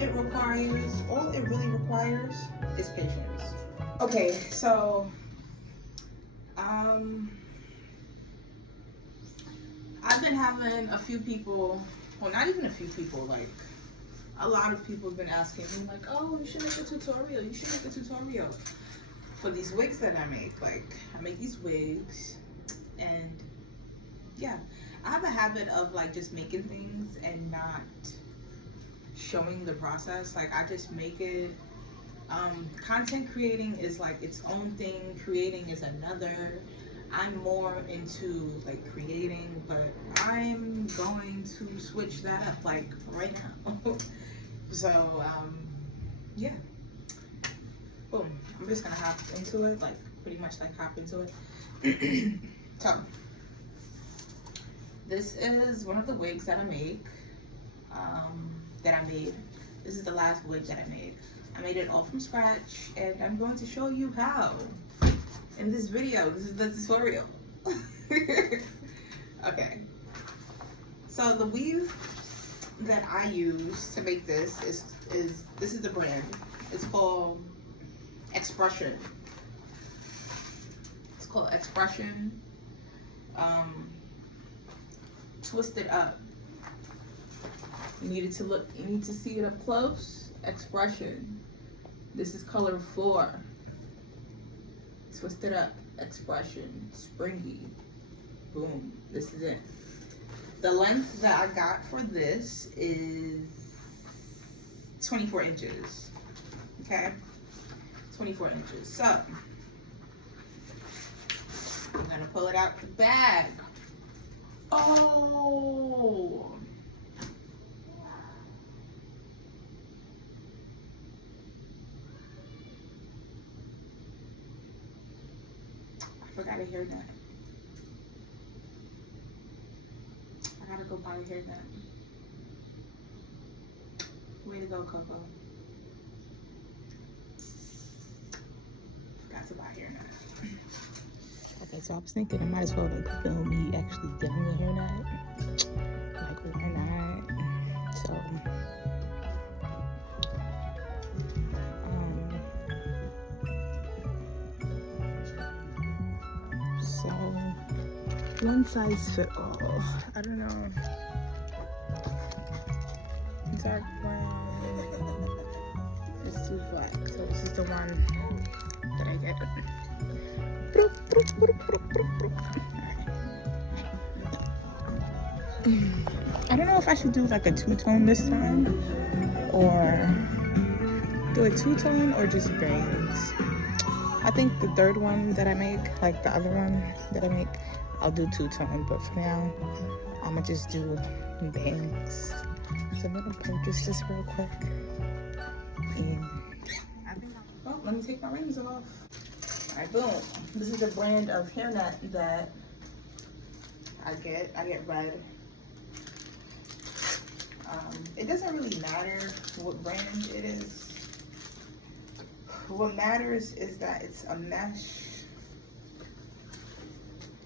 all it really requires is patience. Okay, so I've been having a few people, well, not even a few people, like a lot of people have been asking me, like, oh, you should make a tutorial. You should make a tutorial for these wigs that I make. Like, I make these wigs, and yeah, I have a habit of like just making things and not showing the process. Like, I just make it. Content creating is like its own thing. Creating is another. I'm more into like creating, but I'm going to switch that up like right now. So yeah, boom. I'm just gonna hop into it, like pretty much like hop into it. So this is one of the wigs that I make, that I made. This is the last wig that I made. I made it all from scratch, and I'm going to show you how in this video. This is the tutorial. Okay, so the weave that I use to make this is this is the brand. It's called Expression. It's called Expression. Twist it up. You need to see it up close. Expression. This is color 4. Twist it up. Expression. Springy. Boom. This is it. The length that I got for this is 24 inches. Okay? 24 inches. So, I'm gonna pull it out the bag. Oh! I forgot a hairnet. I gotta go buy a hairnet. Way to go, Coco. Forgot to buy a hairnet. Okay, so I was thinking I might as well like film me actually getting a hairnet. Like, why not? So, one size fit all. I don't know. Dark brown. It's too black, so this is the one that I get. I don't know if I should do like a two-tone this time, or do a two-tone, or just bangs. I think the third one that I make, like the other one that I make, I'll do two-tone, but for now, I'm gonna just do bangs. So I'm gonna purchase this real quick. And well, let me take my rings off. Alright, boom. This is the brand of hairnet that I get. I get red. It doesn't really matter what brand it is. What matters is that it's a mesh.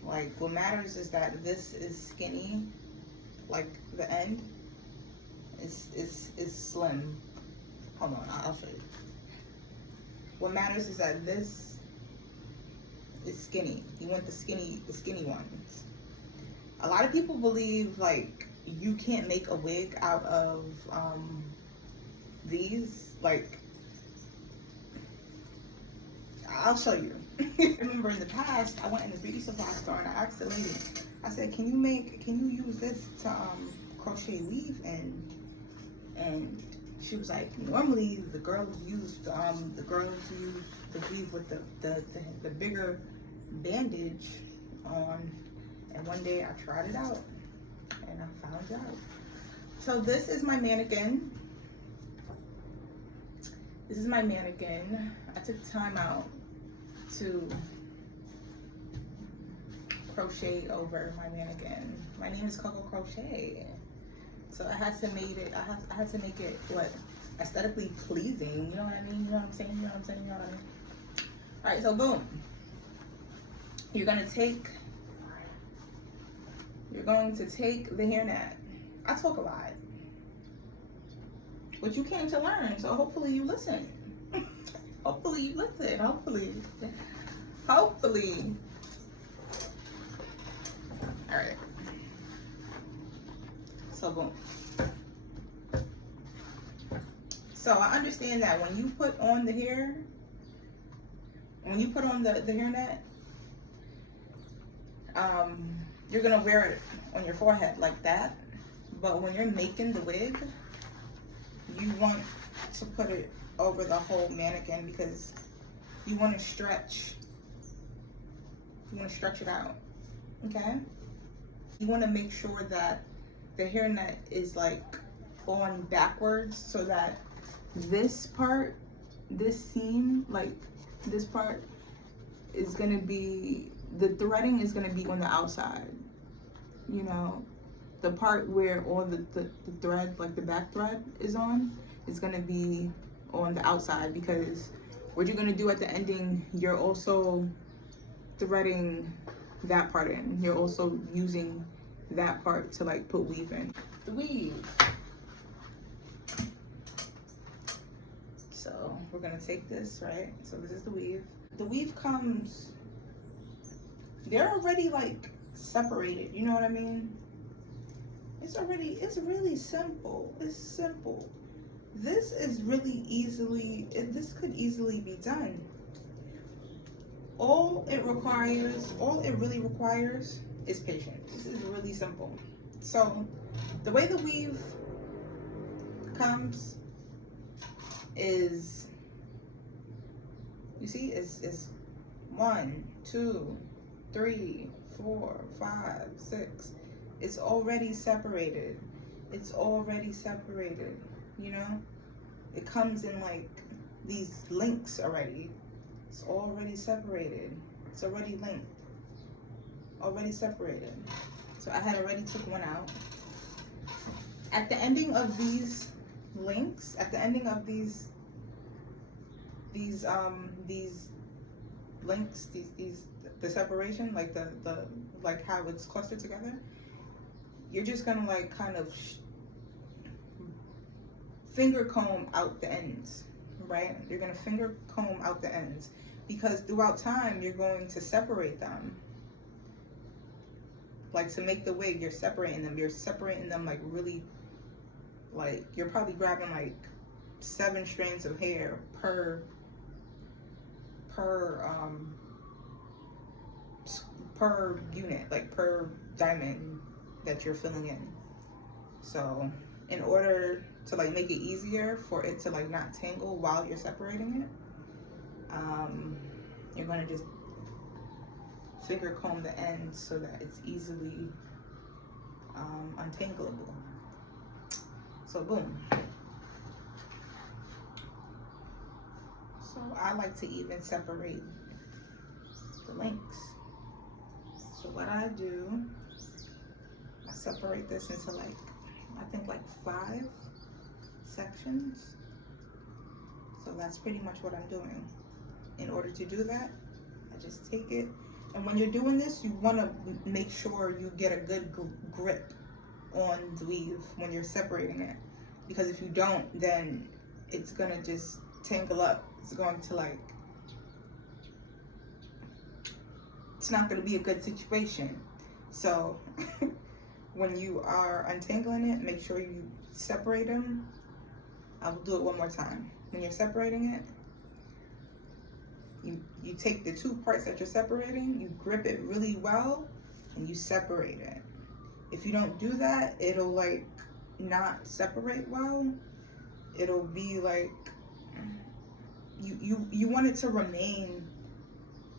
Like, what matters is that this is skinny, like the end is slim. Hold on, I'll show you. What matters is that this is skinny. You want the skinny ones. A lot of people believe like you can't make a wig out of these. Like, I'll show you. I remember in the past, I went in the beauty supply store and I asked the lady, I said, can you use this to crochet weave? And she was like, normally the girls use the weave with the bigger bandage on. And one day I tried it out and I found out. So this is my mannequin. This is my mannequin. I took time out to crochet over my mannequin. My name is Coco Crochet. So I had to make it, I had to make it what, aesthetically pleasing, you know what I mean? You know what I'm saying? You know what I'm saying? You know what I mean? All right, so boom. You're going to take the hairnet. I talk a lot. but you came to learn, so hopefully you listen. Hopefully you listen. Hopefully. All right. So boom. So I understand that when you put on the hair, when you put on the hairnet, you're gonna wear it on your forehead like that. But when you're making the wig, you want to put it over the whole mannequin because you want to stretch. You want to stretch it out, okay? You want to make sure that the hairnet is like on backwards so that this part, this seam, like this part is gonna be, the threading is gonna be on the outside. You know, the part where all the thread, like the back thread is on, is gonna be on the outside, because what you're gonna do at the ending, you're also threading that part in. You're also using that part to like put weave in. The weave. So we're gonna take this, right? So this is the weave. The weave comes, they're already like separated, you know what I mean? It's really simple. It's simple. This is really easily, this could easily be done. All it really requires is patience. This is really simple. So the way the weave comes is, you see, it's 1, 2, 3, 4, 5, 6. It's already separated. It's already separated, you know? It comes in like these links already. It's already separated. It's already linked. Already separated. So I had already took one out. At the ending of these links, at the ending of these links, the separation, like the like how it's clustered together, you're just gonna like kind of finger comb out the ends, right? You're gonna finger comb out the ends, because throughout time you're going to separate them. Like to make the wig, you're separating them like really, like you're probably grabbing like 7 strands of hair per unit, like per diamond that you're filling in. So in order to like make it easier for it to like not tangle while you're separating it, you're gonna just finger comb the ends so that it's easily untangleable. So boom. So I like to even separate the links. So what I do, I separate this into like, I think like 5 sections. So that's pretty much what I'm doing. In order to do that, I just take it. And when you're doing this, you want to make sure you get a good grip on the weave when you're separating it. Because if you don't, then it's going to just tangle up. It's going to like, it's not going to be a good situation. So when you are untangling it, make sure you separate them. I'll do it one more time. When you're separating it, you take the 2 parts that you're separating, you grip it really well, and you separate it. If you don't do that, it'll like not separate well. It'll be like, you want it to remain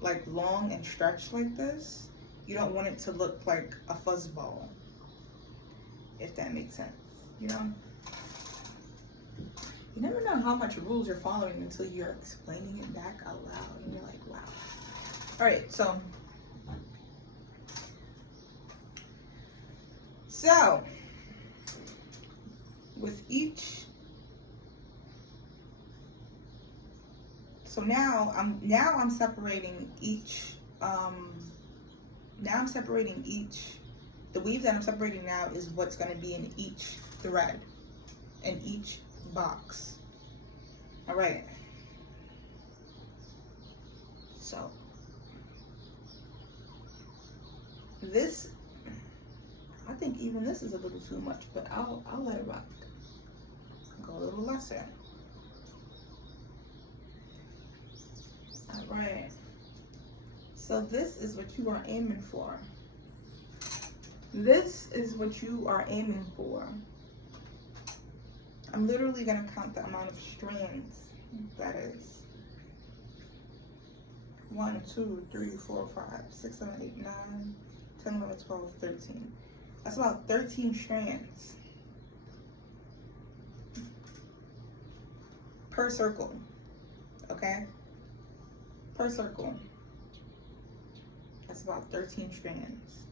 like long and stretched like this. You don't want it to look like a fuzzball, if that makes sense, you know? You never know how much rules you're following until you're explaining it back out loud and you're like, wow. All right, so with each, so now I'm separating each, the weave that I'm separating now is what's going to be in each thread and each box. All right. So this, I think even this is a little too much, but I'll let it rock. Go a little lesser. All right. So this is what you are aiming for. This is what you are aiming for. I'm literally gonna count the amount of strands that is. 1, 2, 3, 4, 5, 6, 7, 8, 9, 10, 11, 12, 13. That's about 13 strands per circle, okay? Per circle. That's about 13 strands.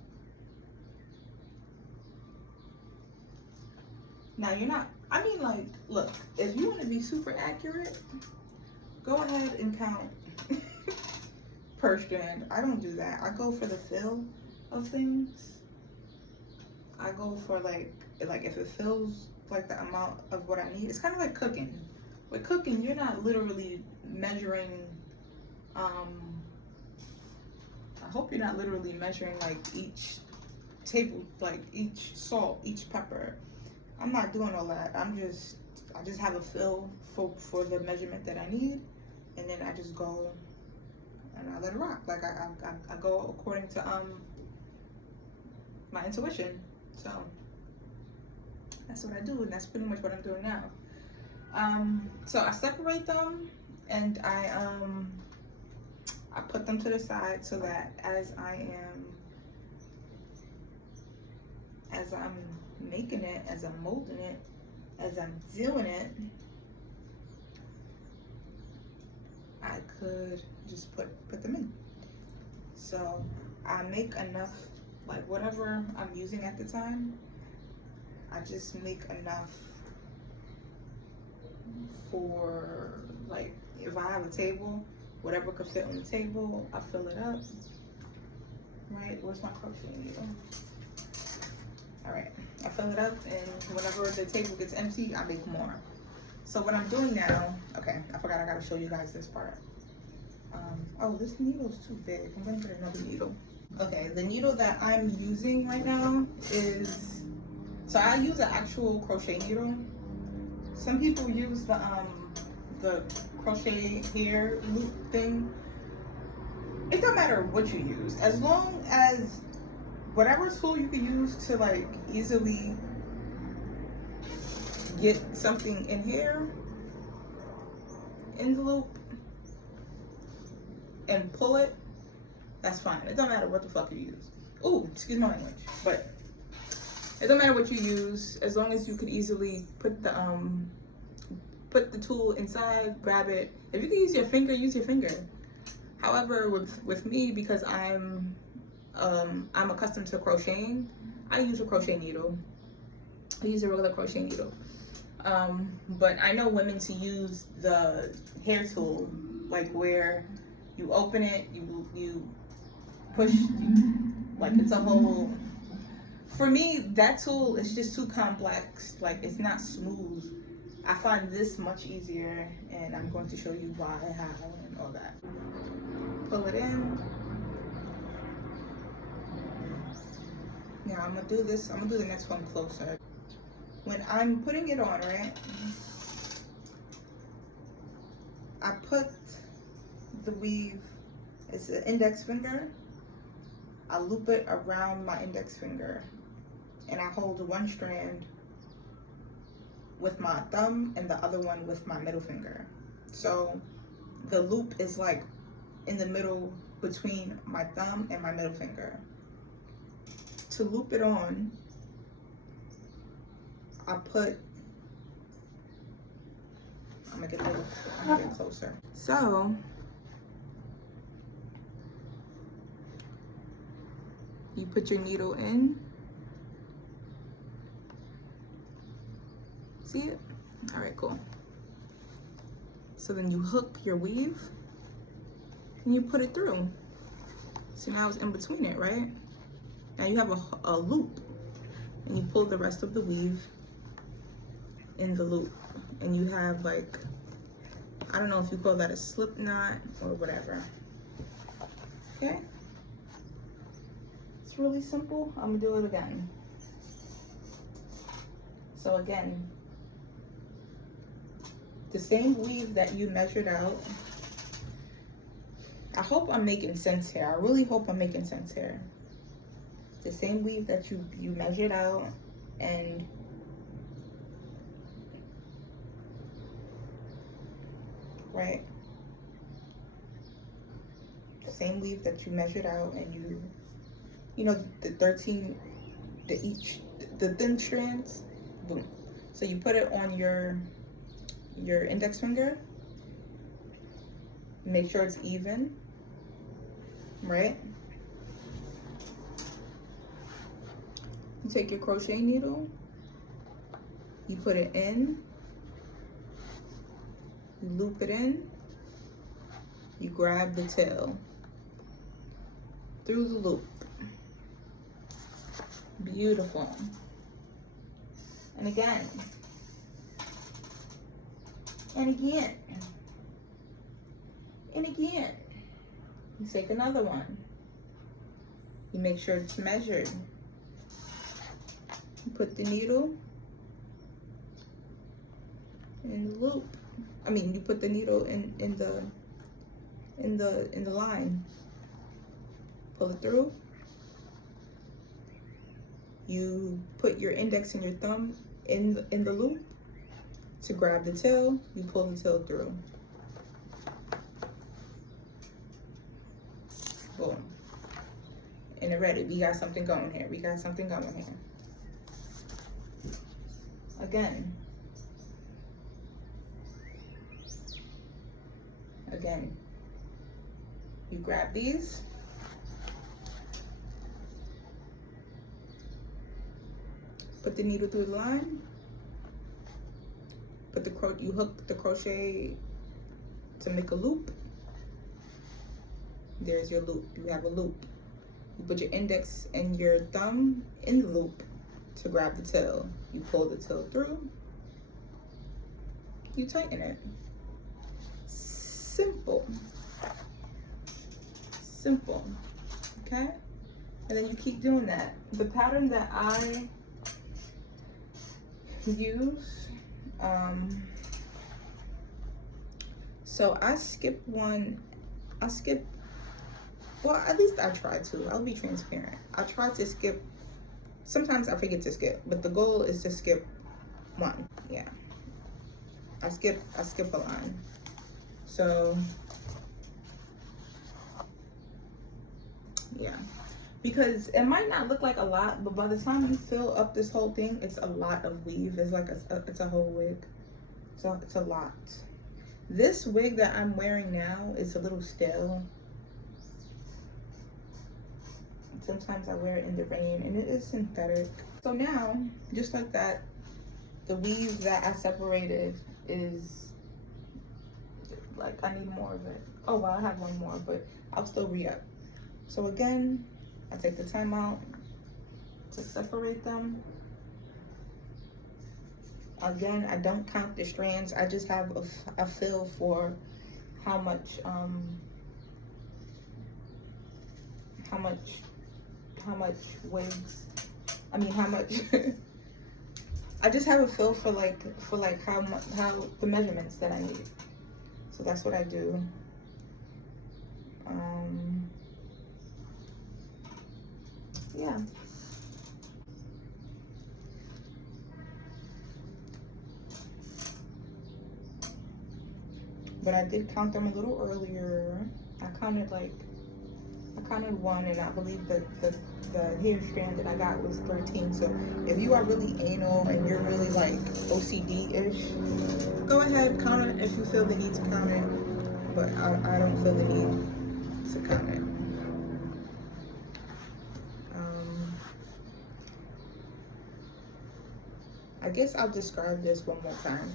Now you're not, I mean, like, look, if you want to be super accurate, go ahead and count per strand. I don't do that. I go for the feel of things. I go for like if it feels like the amount of what I need. It's kind of like cooking. With cooking, you're not literally measuring, I hope you're not literally measuring like each table, like each salt, each pepper. I'm not doing all that. I just have a feel for the measurement that I need, and then I just go and I let it rock. Like I go according to my intuition. So that's what I do, and that's pretty much what I'm doing now. So I separate them, and I put them to the side so that as I'm making it, as I'm molding it, as I'm doing it, I could just put them in. So I make enough, like whatever I'm using at the time, I just make enough for, like, if I have a table, whatever could fit on the table, I fill it up. Right, where's my crochet needle? All right, I fill it up, and whenever the table gets empty, I make more. So what I'm doing now, okay, I forgot I gotta show you guys this part. Oh, this needle's too big. I'm gonna get another needle. Okay, the needle that I'm using right now is, so I use an actual crochet needle. Some people use the crochet hair loop thing. It don't matter what you use, as long as whatever tool you can use to like easily get something in here in the loop and pull it, that's fine. It don't matter what the fuck you use. Ooh, excuse my language, but it don't matter what you use, as long as you could easily put the tool inside, grab it. If you can use your finger, use your finger. However, with me, because I'm accustomed to crocheting, I use a crochet needle. I use a regular crochet needle. But I know women to use the hair tool, like where you open it, you push, like it's a whole, for me, that tool is just too complex. Like, it's not smooth. I find this much easier, and I'm going to show you why, how, and all that. Pull it in. Now I'm gonna do this, I'm gonna do the next one closer. When I'm putting it on, right, I put the weave, it's an index finger, I loop it around my index finger, and I hold one strand with my thumb and the other one with my middle finger. So the loop is like in the middle between my thumb and my middle finger. To loop it on, I put, I'm gonna get closer. So you put your needle in. See it? All right, cool. So then you hook your weave and you put it through. So now it's in between it, right? Now you have a loop, and you pull the rest of the weave in the loop, and you have like, I don't know if you call that a slip knot or whatever. Okay, it's really simple. I'm gonna do it again. So again, the same weave that you measured out. I hope I'm making sense here. I really hope I'm making sense here. The same weave that you measured out, and right, same weave that you measured out, and you know, the 13, the thin strands, boom. So you put it on your index finger, make sure it's even, right? You take your crochet needle, you put it in, you loop it in, you grab the tail through the loop. Beautiful. And again, and again, and again. You take another one. You make sure it's measured. You put the needle in the loop. I mean, you put the needle in the line. Pull it through. You put your index and your thumb in the loop to grab the tail. You pull the tail through. Boom. And already we got something going here. We got something going here. Again. Again. You grab these. Put the needle through the line. You hook the crochet to make a loop. There's your loop. You have a loop. You put your index and your thumb in the loop to grab the tail. You pull the tail through. You tighten it. Simple. Simple. Okay? And then you keep doing that. The pattern that I use, so I skip one. Well, at least I try to. I'll be transparent. I try to skip. Sometimes I forget to skip, but the goal is to skip one. Yeah. I skip a line. So yeah. Because it might not look like a lot, but by the time you fill up this whole thing, it's a lot of weave. It's like it's a whole wig. So it's a lot. This wig that I'm wearing now is a little stale. Sometimes I wear it in the rain, and it is synthetic. So now, just like that, the weave that I separated is like, I need more of it. Oh well, I have one more, but I'll still re-up. So again, I take the time out to separate them. Again, I don't count the strands. I just have a feel for how much wigs. I mean, how much. I just have a feel for how the measurements that I need. So that's what I do. Yeah. But I did count them a little earlier. I counted one, and I believe the hair strand that I got was 13. So if you are really anal and you're really like OCD-ish, go ahead, count it if you feel the need to count it. But I don't feel the need to count it. I guess I'll describe this one more time.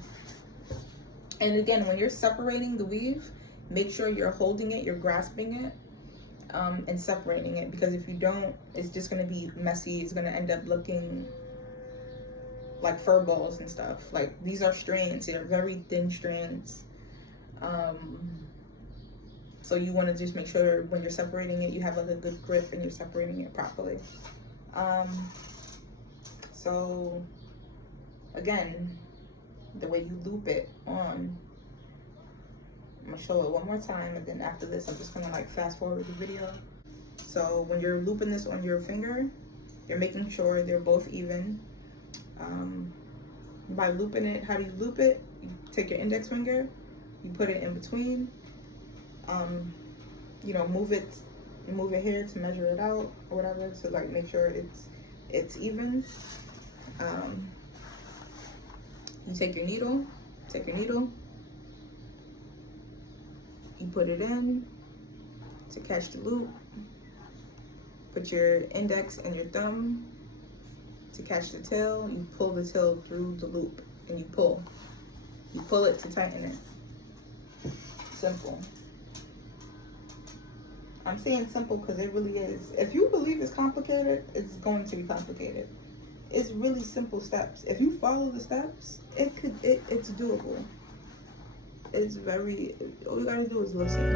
And again, when you're separating the weave, make sure you're holding it, you're grasping it, and separating it, because if you don't, it's just going to be messy. It's going to end up looking like fur balls and stuff. Like these are strands, they're very thin strands. So you want to just make sure when you're separating it, you have like a good grip and you're separating it properly. So again, the way you loop it on, I'm gonna show it one more time, and then after this I'm just gonna like fast forward the video. So when you're looping this on your finger, you're making sure they're both even. By looping it, how do you loop it? You take your index finger, you put it in between, you know, move it here to measure it out or whatever, to like make sure it's even. You take your needle, you put it in to catch the loop. Put your index and your thumb to catch the tail. You pull the tail through the loop and you pull it to tighten it. Simple. I'm saying simple because it really is. If you believe it's complicated, it's going to be complicated. It's really simple steps. If you follow the steps, it's doable. It's very, all you gotta do is listen.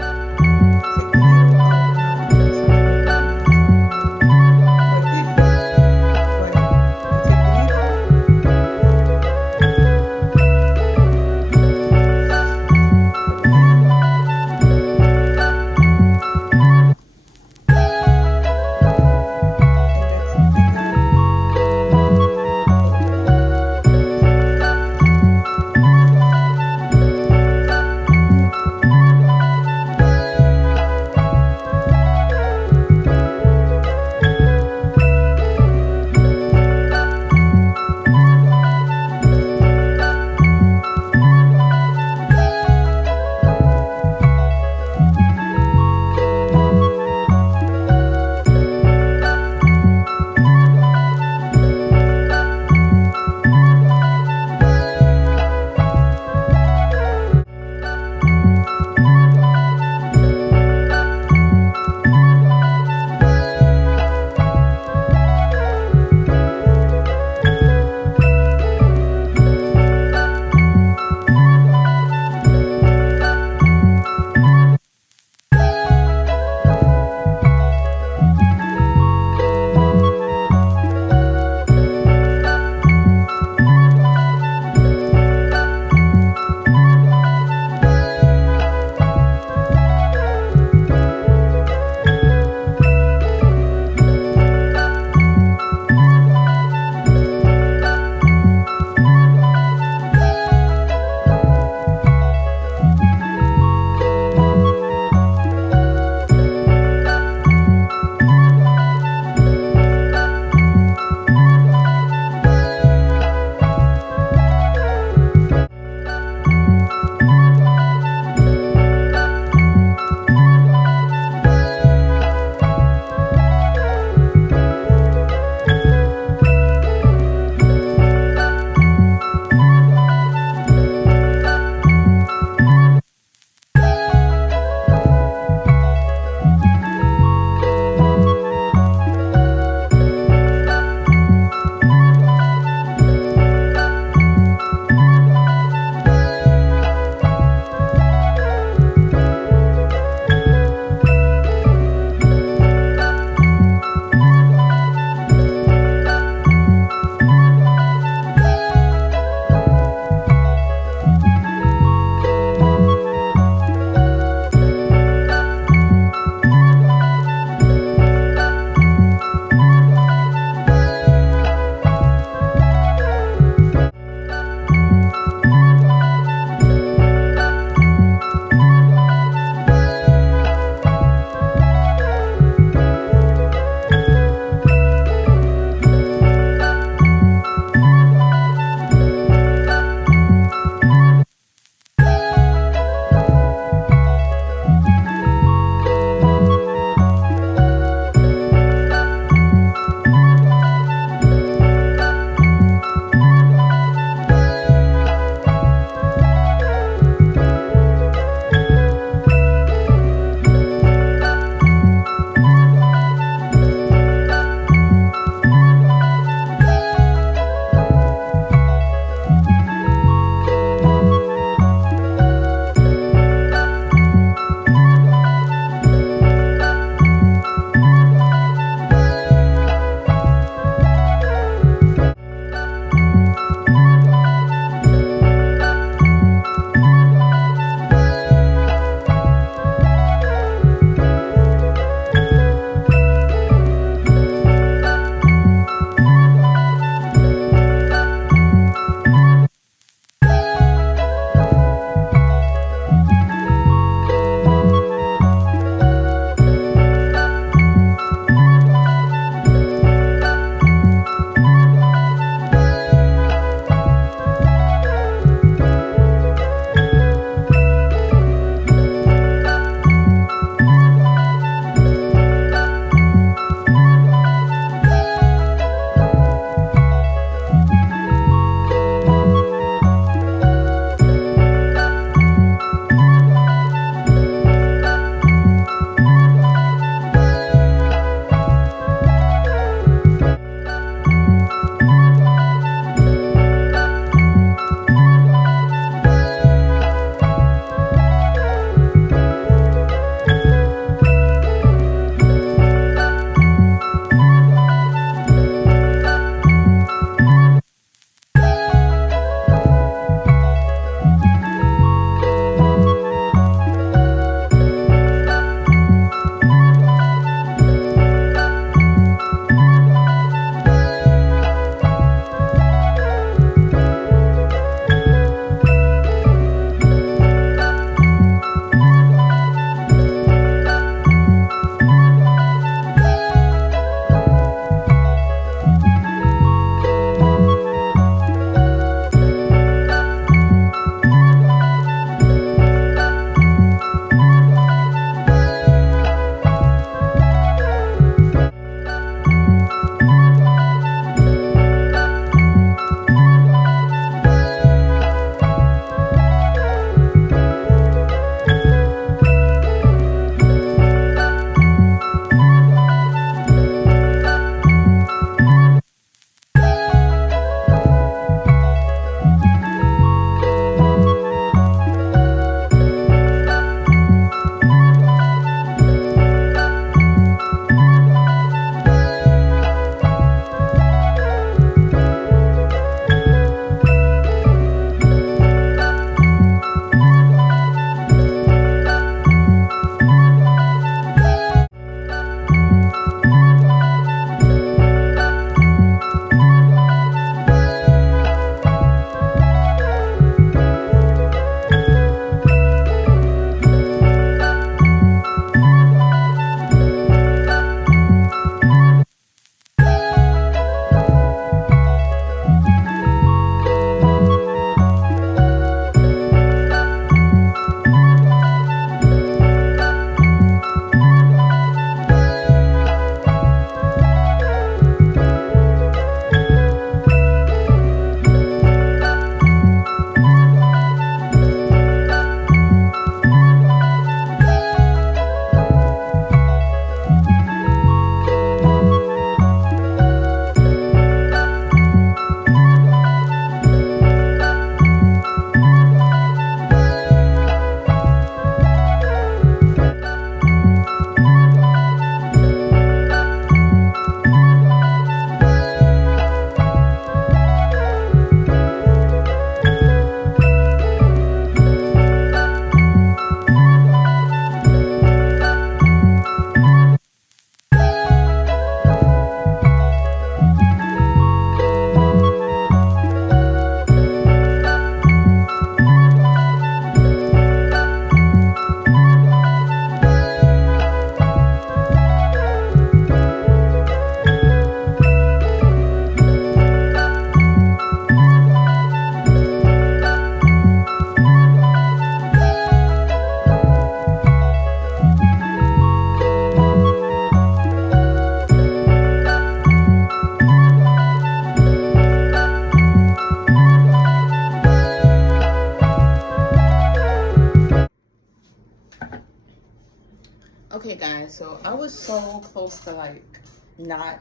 so I was so close to like not,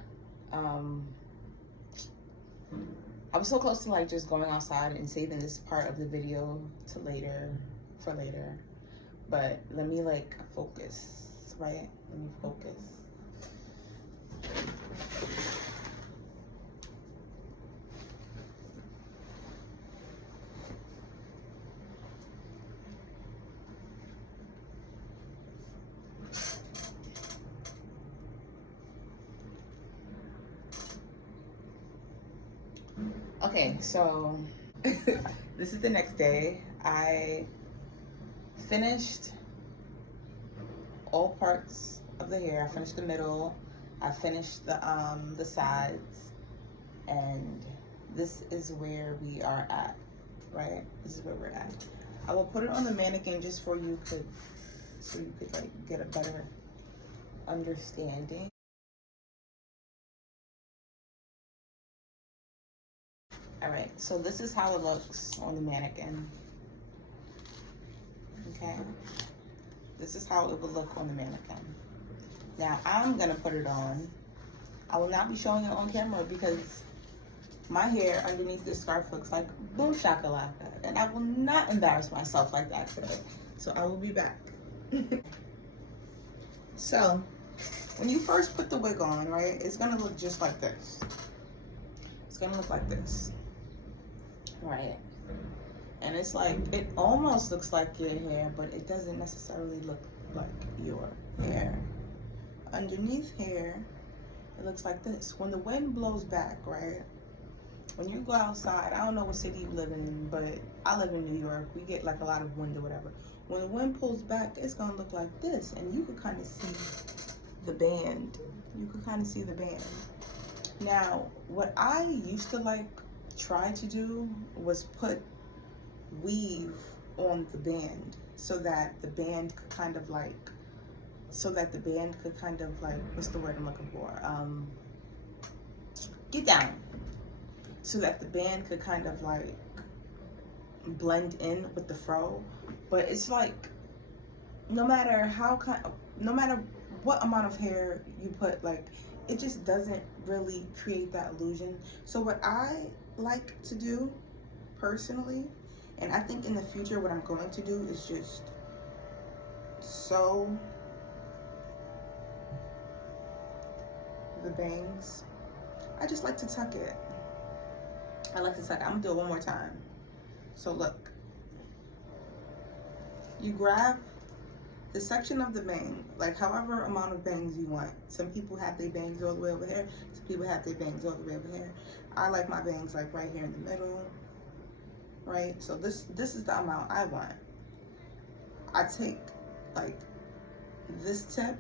I was so close to like just going outside and saving this part of the video to later, for later. But let me like focus, right? Let me focus. Okay, so this is the next day. I finished all parts of the hair. I finished the middle. I finished the sides, and this is where we are at, right? This is where we're at. I will put it on the mannequin just for you could, so you could like get a better understanding. All right, so this is how it looks on the mannequin. Okay, this is how it would look on the mannequin. Now I'm gonna put it on. I will not be showing it on camera because my hair underneath this scarf looks like boom shakalaka, and I will not embarrass myself like that today. So I will be back. So when you first put the wig on, right, it's gonna look just like this. It's gonna look like this. Right, and it's like, it almost looks like your hair, but it doesn't necessarily look like your hair. Underneath here, it looks like this. When the wind blows back, right, when you go outside, I don't know what city you live in, but I live in New York. We get like a lot of wind or whatever. When the wind pulls back, it's gonna look like this, and you can kind of see the band. You can kind of see the band. Now, what I used to like try to do was put weave on the band so that the band could kind of like, what's the word I'm looking for? Get down. So that the band could kind of like blend in with the fro. But it's like, no matter what amount of hair you put, like, it just doesn't really create that illusion. So what I like to do personally, and I think in the future what I'm going to do, is just sew the bangs. I just like to tuck it. I like to tuck it. I'm gonna do it one more time. So look, you grab the section of the bang, like however amount of bangs you want. Some people have their bangs all the way over here. Some people have their bangs all the way over here. I like my bangs like right here in the middle, right? So this is the amount I want. I take like this tip,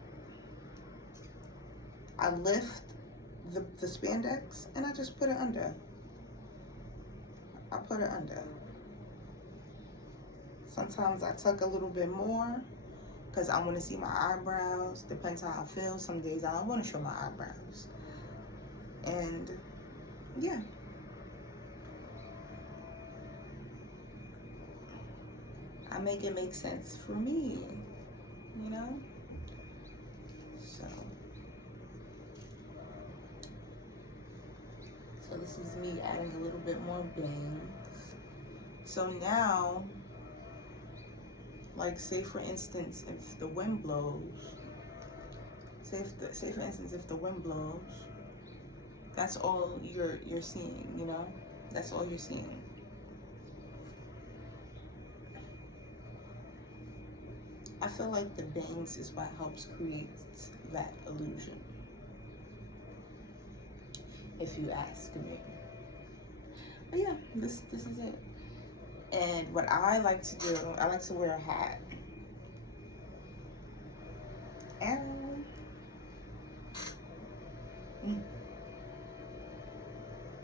I lift the spandex, and I just put it under. I put it under. Sometimes I tuck a little bit more because I want to see my eyebrows. Depends how I feel. Some days I don't want to show my eyebrows. And yeah. I make it make sense for me, you know? So this is me adding a little bit more bangs. So now, like say for instance, if the wind blows, say for instance, if the wind blows, that's all you're seeing, you know? That's all you're seeing. I feel like the bangs is what helps create that illusion, if you ask me. But yeah, this is it. And what I like to do, I like to wear a hat. And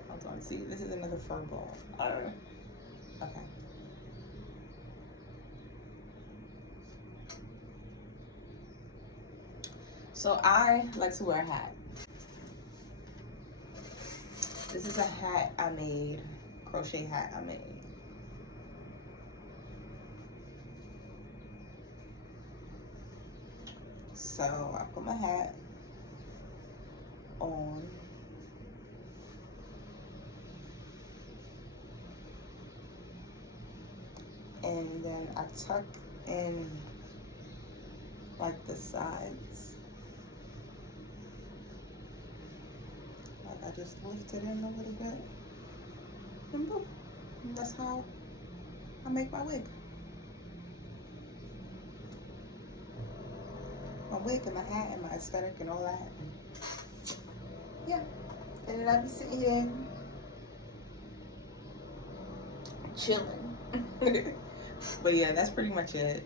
hold on, see, this is another fur ball. Okay. So I like to wear a hat. This is a hat I made, crochet hat I made. So I put my hat on. And then I tuck in like the sides. Like I just lift it in a little bit. And boom. And that's how I make my wig. My wig and my hat and my aesthetic and all that. Yeah. And then I be sitting here chilling. But yeah, that's pretty much it.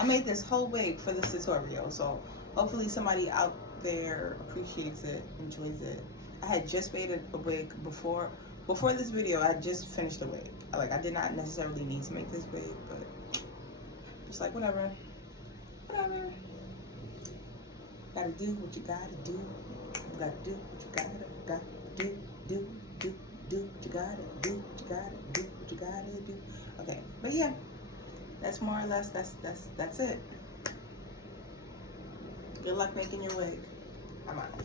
I made this whole wig for this tutorial, so hopefully somebody out there appreciates it, enjoys it. I had just made a wig before this video. I just finished a wig. Like, I did not necessarily need to make this wig, but just like whatever. Gotta do what you gotta do. You gotta do what you gotta do what you gotta do what you gotta do what you gotta do. Okay, but yeah, that's more or less that's it. Good luck making your wig. I'm out.